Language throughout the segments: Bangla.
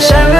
Shall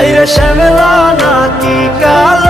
আইরে শ্যামলা নাকি কালো